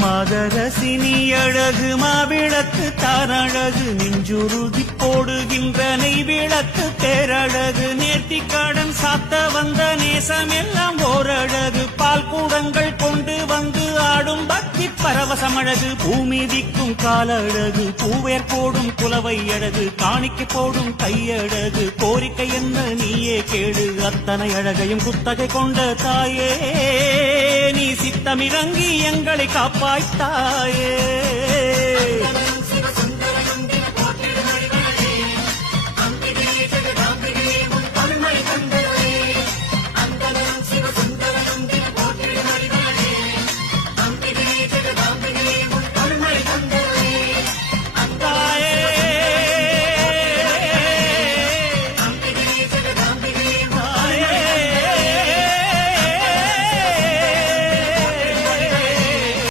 மாதரசினி அழகு மாவிளக்கு தானழகு நெஞ்சுருகி போடுகின்ற நெய் விளக்கு பேரழகு நேர்த்திக்கடன் சாத்த வந்த நேசம் எல்லாம் ஓரழகு பால் கூடங்கள் கொண்டு வந்து ஆடும் பக்தி பரவசமழகு பூமிதிக்கும் காலழகு பூவேர் போடும் குலவை அழகு காணிக்கை போடும் கையழகு கோரிக்கை என்ன நீயே கேடு அத்தனை அழகையும் குத்தகை கொண்ட தாயே நீ சித்தமிறங்கி எங்களை காப்பாய்த்தாயே.